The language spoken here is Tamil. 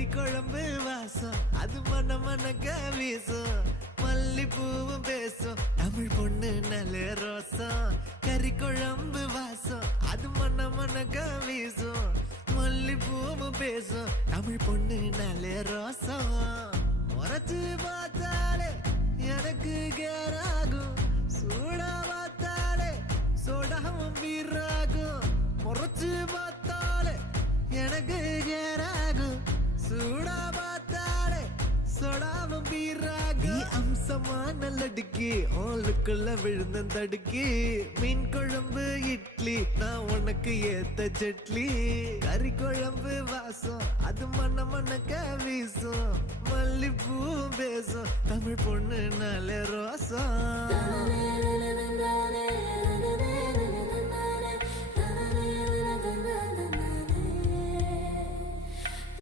கறி குழம்பு வாசம் அது மன மனக்க வீசும் மல்லிப்பூவும் பேசும் தமிழ் பொண்ணு நல்ல ரோசம் கறி குழம்பு வாசம் அது மன மனக்க வீசும் மல்லிப்பூவும் பேசும் தமிழ் பொண்ணு நல்ல ரோசம் முறைச்சு பார்த்தாலே எனக்கு கேராகும் சூடா பார்த்தாலே சோடாவும் வீராகும் முறைச்சு பார்த்தாலே எனக்கு கேராகும் சூடா பார்த்தாலே சோடாவும் வீராகும் அம்சமான லடுக்கி ஓலுக்குள்ள விழுந்த தடுக்கி மீன் குழம்பு இட்லி நான் உனக்கு ஏத்த சட்லி கறி குழம்பு வாசம் அது மன மனக்க வீசும் மல்லிப்பூ பேசும் தமிழ் பொண்ணு நல்ல ரோசம்